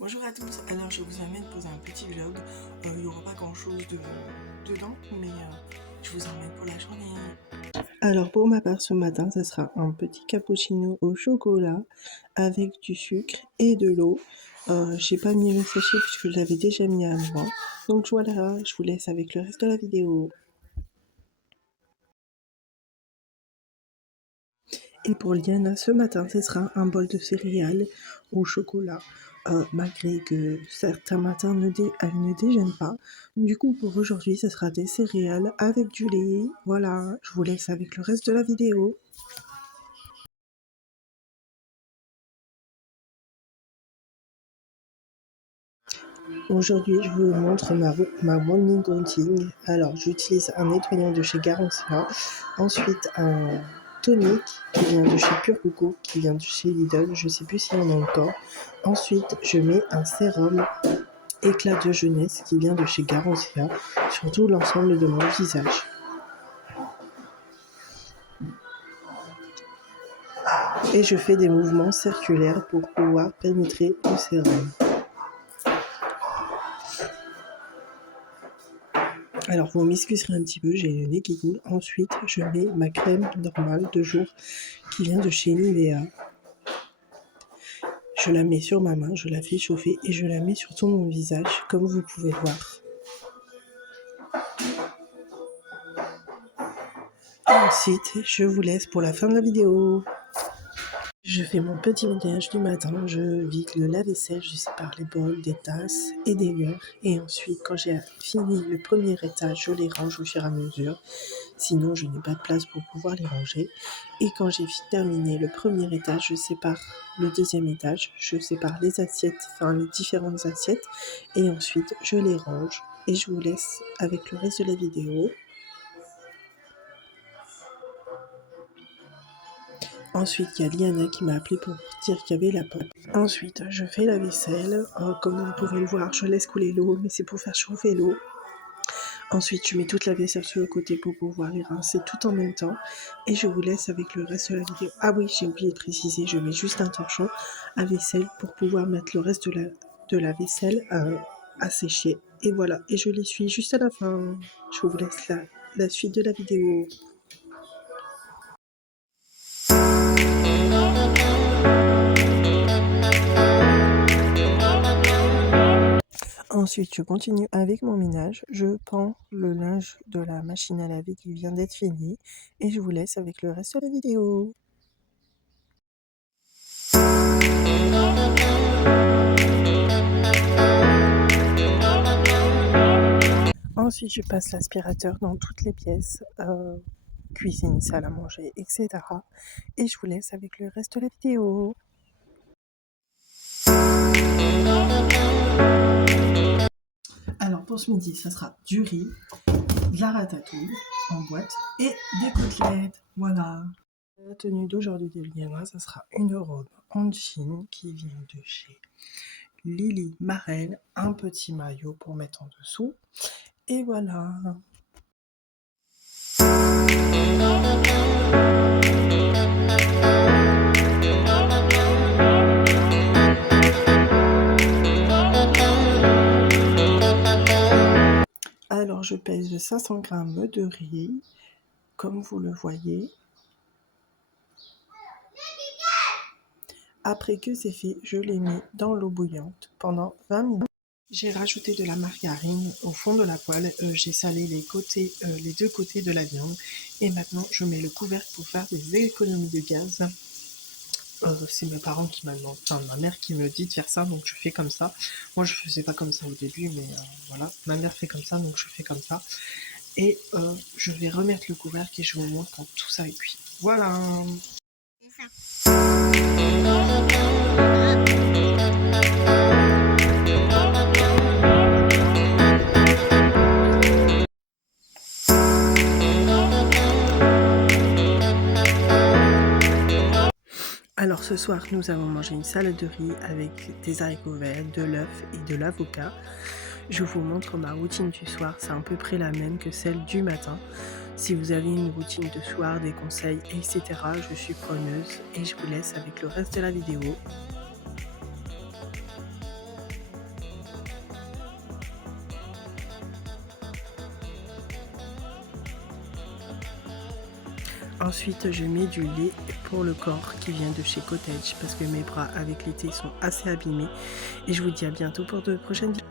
Bonjour à tous, alors je vous amène pour un petit vlog. Il n'y aura pas grand chose dedans, mais je vous emmène pour la journée. Alors pour ma part ce matin, ça sera un petit cappuccino au chocolat avec du sucre et de l'eau. J'ai pas mis le sachet puisque je l'avais déjà mis avant. Donc voilà, je vous laisse avec le reste de la vidéo. Et pour Liana, ce matin, ce sera un bol de céréales au chocolat. Malgré que certains matins, elle ne déjeune pas. Du coup, pour aujourd'hui, ce sera des céréales avec du lait. Voilà, je vous laisse avec le reste de la vidéo. Aujourd'hui, je vous montre ma morning routine. Alors, j'utilise un nettoyant de chez Garantia, ensuite un tonique qui vient de chez Pure Coco, qui vient de chez Lidl, je sais plus s'il y en a encore. Ensuite, je mets un sérum éclat de jeunesse qui vient de chez Garantia sur tout l'ensemble de mon visage. Et je fais des mouvements circulaires pour pouvoir pénétrer le sérum. Alors vous m'excuserez un petit peu, j'ai le nez qui coule. Ensuite, je mets ma crème normale de jour qui vient de chez Nivea. Je la mets sur ma main, je la fais chauffer et je la mets sur tout mon visage, comme vous pouvez le voir. Ensuite, je vous laisse pour la fin de la vidéo. Je fais mon petit ménage du matin, je vide le lave-vaisselle, je sépare les bols, des tasses et des verres. Et ensuite, quand j'ai fini le premier étage, je les range au fur et à mesure. Sinon, je n'ai pas de place pour pouvoir les ranger. Et quand j'ai terminé le premier étage, je sépare le deuxième étage, je sépare les assiettes, enfin les différentes assiettes. Et ensuite, je les range. Et je vous laisse avec le reste de la vidéo. Ensuite, il y a Liana qui m'a appelé pour dire qu'il y avait la panne. Ensuite, je fais la vaisselle. Comme vous pouvez le voir, je laisse couler l'eau, mais c'est pour faire chauffer l'eau. Ensuite, je mets toute la vaisselle sur le côté pour pouvoir les rincer tout en même temps. Et je vous laisse avec le reste de la vidéo. Ah oui, j'ai oublié de préciser, je mets juste un torchon à vaisselle pour pouvoir mettre le reste de la vaisselle à sécher. Et voilà, et je l'essuie juste à la fin. Je vous laisse la suite de la vidéo. Ensuite, je continue avec mon ménage. Je prends le linge de la machine à laver qui vient d'être fini et je vous laisse avec le reste de la vidéo. Ensuite, je passe l'aspirateur dans toutes les pièces, cuisine, salle à manger, etc. Et je vous laisse avec le reste de la vidéo. Alors pour ce midi, ça sera du riz, de la ratatouille en boîte et des côtelettes. Voilà. La tenue d'aujourd'hui de Liana, ça sera une robe en jean qui vient de chez Lily Marel, un petit maillot pour mettre en dessous. Et voilà. Alors je pèse 500 g de riz, comme vous le voyez. Après que c'est fait, je les mets dans l'eau bouillante pendant 20 minutes. J'ai rajouté de la margarine au fond de la poêle, j'ai salé les deux côtés de la viande et maintenant je mets le couvercle pour faire des économies de gaz. C'est mes parents qui m'ont demandé, enfin ma mère qui me dit de faire ça, donc je fais comme ça. Moi je faisais pas comme ça au début, mais voilà, ma mère fait comme ça, donc je fais comme ça. Et je vais remettre le couvercle et je vous montre quand tout ça est cuit. Voilà. Alors ce soir, nous avons mangé une salade de riz avec des haricots verts, de l'œuf et de l'avocat. Je vous montre ma routine du soir, c'est à peu près la même que celle du matin. Si vous avez une routine de soir, des conseils, etc., je suis preneuse et je vous laisse avec le reste de la vidéo. Ensuite, je mets du lait pour le corps qui vient de chez Cottage parce que mes bras avec l'été sont assez abîmés. Et je vous dis à bientôt pour de prochaines vidéos.